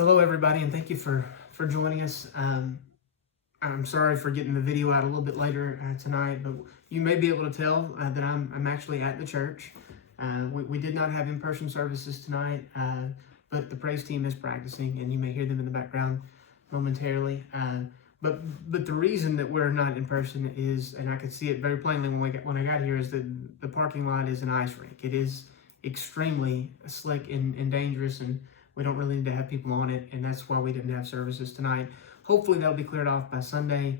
Hello, everybody, and thank you for joining us. I'm sorry for getting the video out a little bit later tonight, but you may be able to tell that I'm actually at the church. We did not have in-person services tonight, but the praise team is practicing, and you may hear them in the background momentarily. But the reason that we're not in person is, and I could see it very plainly when I got here, is that the parking lot is an ice rink. It is extremely slick and dangerous, and we don't really need to have people on it, and that's why we didn't have services tonight. Hopefully that'll be cleared off by Sunday.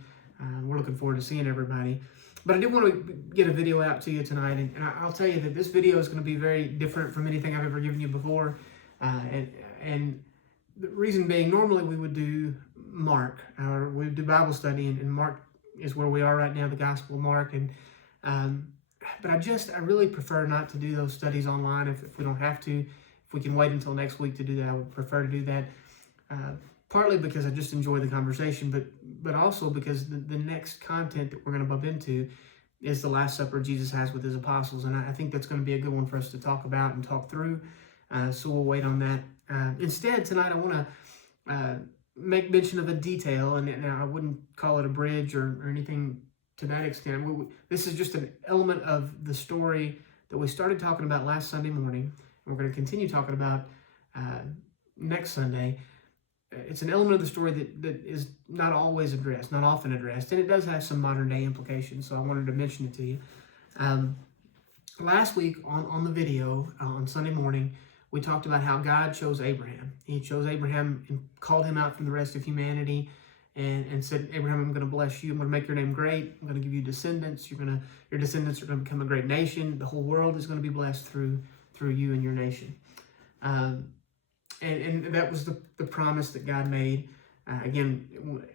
We're looking forward to seeing everybody. But I did want to get a video out to you tonight, and I'll tell you that this video is going to be very different from anything I've ever given you before. And the reason being, normally we would do Mark, or we would do Bible study, and Mark is where we are right now, the Gospel of Mark. But I really prefer not to do those studies online if we don't have to. If we can wait until next week to do that, I would prefer to do that. Partly because I just enjoy the conversation, but also because the next content that we're going to bump into is the Last Supper Jesus has with his apostles, and I think that's going to be a good one for us to talk about and talk through. So we'll wait on that. Instead, tonight I want to make mention of a detail, and I wouldn't call it a bridge or anything to that extent. This is just an element of the story that we started talking about last Sunday morning. We're going to continue talking about next Sunday. It's an element of the story that is not always addressed, not often addressed, and it does have some modern day implications, so I wanted to mention it to you. Last week on the video, on Sunday morning, we talked about how God chose Abraham. He chose Abraham and called him out from the rest of humanity and said, Abraham, I'm going to bless you. I'm going to make your name great. I'm going to give you descendants. Your descendants are going to become a great nation. The whole world is going to be blessed through you and your nation. And that was the promise that God made. Again,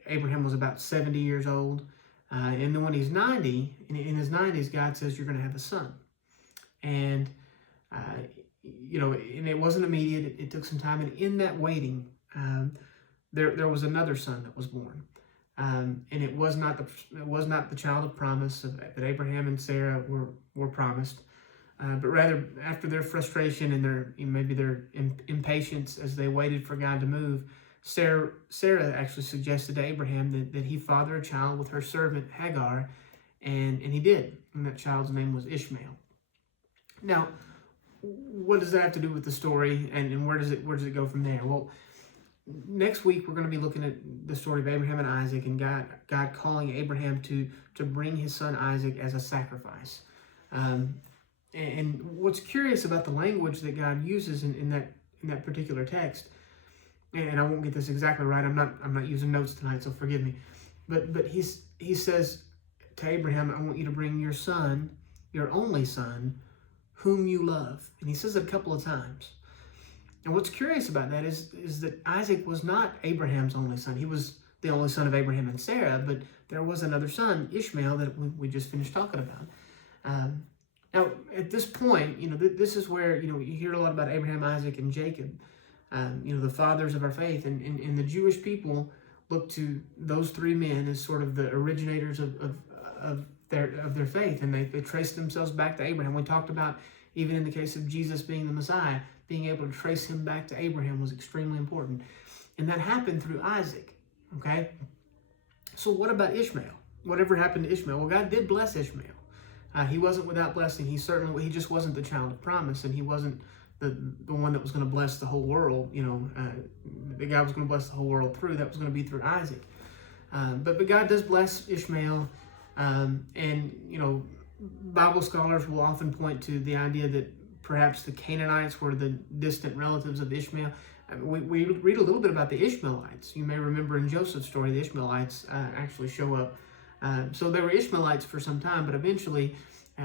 Abraham was about 70 years old. And then when he's 90, in his 90s, God says, you're going to have a son. And, and it wasn't immediate. It took some time. And in that waiting, there was another son that was born. And it was not the child of promise that Abraham and Sarah were promised. But rather, after their frustration and maybe their impatience as they waited for God to move, Sarah actually suggested to Abraham that he father a child with her servant Hagar, and he did. And that child's name was Ishmael. Now, what does that have to do with the story, and where does it go from there? Well, next week we're going to be looking at the story of Abraham and Isaac, and God calling Abraham to bring his son Isaac as a sacrifice. And what's curious about the language that God uses in that particular text, and I won't get this exactly right. I'm not using notes tonight, so forgive me. But he says to Abraham, I want you to bring your son, your only son, whom you love. And he says it a couple of times. And what's curious about that is that Isaac was not Abraham's only son. He was the only son of Abraham and Sarah, but there was another son, Ishmael, that we just finished talking about. Now, at this point, this is where, you hear a lot about Abraham, Isaac, and Jacob, the fathers of our faith. And the Jewish people look to those three men as sort of the originators of their faith. And they trace themselves back to Abraham. We talked about, even in the case of Jesus being the Messiah, being able to trace him back to Abraham was extremely important. And that happened through Isaac, okay? So what about Ishmael? Whatever happened to Ishmael? Well, God did bless Ishmael. He wasn't without blessing. He just wasn't the child of promise, and he wasn't the one that was going to bless the whole world. The God was going to bless the whole world through. That was going to be through Isaac. But God does bless Ishmael, and Bible scholars will often point to the idea that perhaps the Canaanites were the distant relatives of Ishmael. We read a little bit about the Ishmaelites. You may remember in Joseph's story, the Ishmaelites actually show up. So there were Ishmaelites for some time, but eventually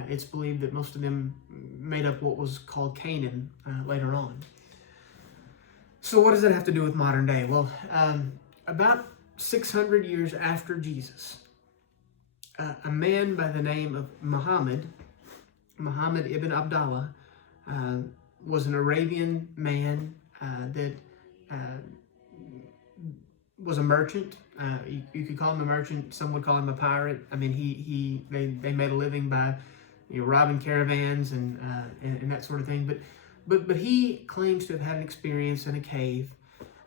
it's believed that most of them made up what was called Canaan later on. So what does that have to do with modern day? Well, about 600 years after Jesus, a man by the name of Muhammad ibn Abdallah, was an Arabian man that was a merchant. You could call him a merchant. Some would call him a pirate. I mean, they made a living by robbing caravans and that sort of thing. But he claims to have had an experience in a cave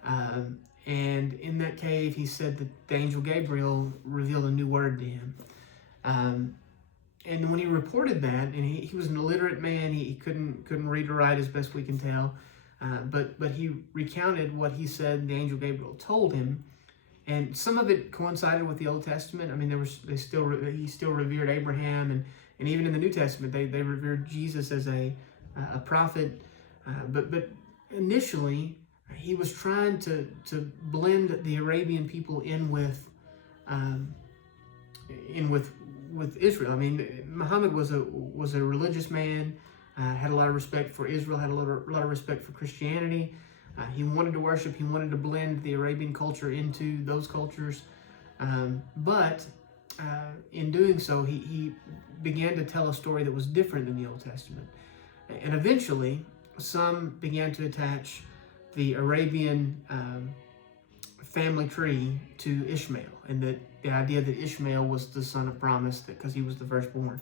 And in that cave, he said that the angel Gabriel revealed a new word to him. And when he reported that, and he was an illiterate man, he couldn't read or write as best we can tell, but he recounted what he said the angel Gabriel told him, and some of it coincided with the Old Testament. I mean, he still revered Abraham, and even in the New Testament, they revered Jesus as a prophet, but initially he was trying to blend the Arabian people in with Israel. I mean, Muhammad was a religious man, had a lot of respect for Israel, had a lot of respect for Christianity. He wanted to worship, he wanted to blend the Arabian culture into those cultures, but in doing so, he began to tell a story that was different than the Old Testament. And eventually, some began to attach the Arabian family tree to Ishmael, and that the idea that Ishmael was the son of promise because he was the firstborn.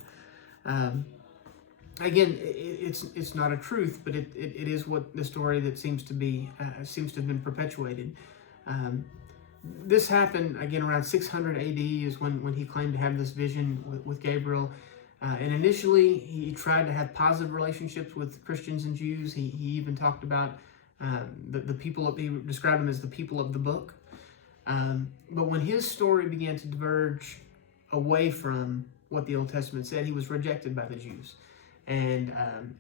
Again, it's not a truth, but it is what the story that seems to have been perpetuated. This happened again around 600 AD is when he claimed to have this vision with Gabriel. And initially, he tried to have positive relationships with Christians and Jews. He even talked about the people, he described them as the people of the book. But when his story began to diverge away from what the Old Testament said, he was rejected by the Jews. And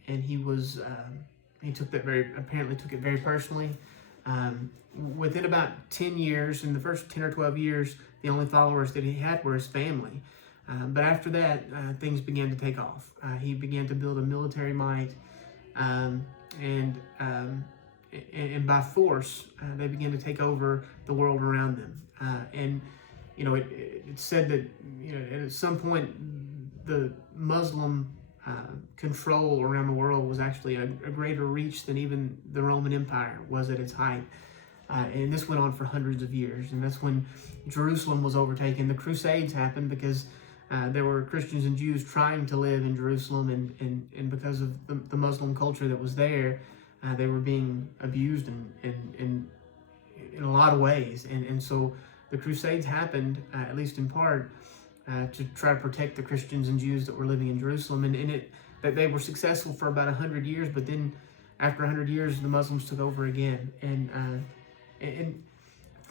he took it very personally. Within about 10 years, in the first 10 or 12 years, the only followers that he had were his family. But after that, things began to take off. He began to build a military might, and by force, they began to take over the world around them. And it's said that at some point, the Muslim control around the world was actually a greater reach than even the Roman Empire was at its height. And this went on for hundreds of years. And that's when Jerusalem was overtaken. The Crusades happened because there were Christians and Jews trying to live in Jerusalem, and because of the Muslim culture that was there, they were being abused in a lot of ways. And so the Crusades happened, at least in part, to try to protect the Christians and Jews that were living in Jerusalem. And that they were successful for about 100 years, but then after 100 years, the Muslims took over again. And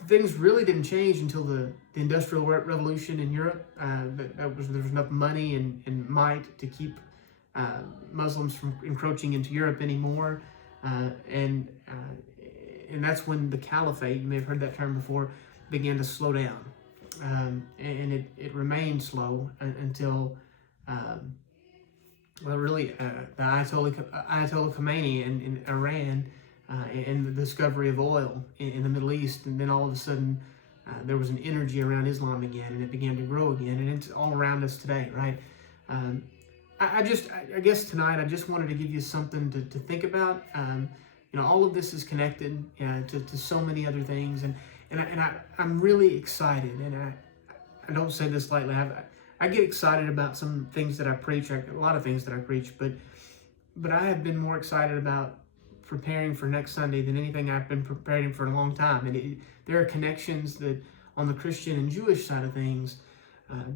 things really didn't change until the Industrial Revolution in Europe. There was enough money and might to keep Muslims from encroaching into Europe anymore. And that's when the Caliphate, you may have heard that term before, began to slow down. And it remained slow until, the Ayatollah Khomeini in Iran, and the discovery of oil in the Middle East. And then all of a sudden, there was an energy around Islam again, and it began to grow again, and it's all around us today, right? I guess tonight I just wanted to give you something to think about. All of this is connected to so many other things, and I'm really excited, and I don't say this lightly. I get excited about some things that I preach, a lot of things that I preach, but I have been more excited about preparing for next Sunday than anything I've been preparing for a long time. And there are connections that on the Christian and Jewish side of things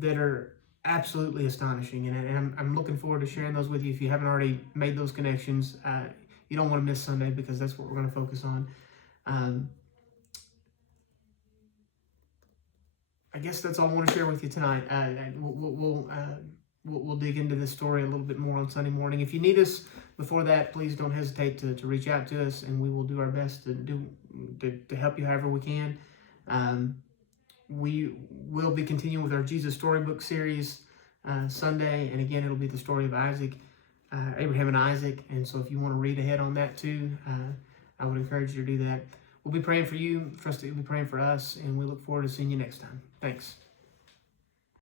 that are absolutely astonishing, and I'm looking forward to sharing those with you. If you haven't already made those connections, you don't want to miss Sunday, because that's what we're going to focus on. I guess that's all I want to share with you tonight. We'll dig into this story a little bit more on Sunday morning. If you need us before that, please don't hesitate to reach out to us, and we will do our best to help you however we can. We will be continuing with our Jesus Storybook series Sunday, and again, it'll be the story of Abraham and Isaac. And so if you want to read ahead on that too, I would encourage you to do that. We'll be praying for you. Trust that you'll be praying for us, and we look forward to seeing you next time. Thanks.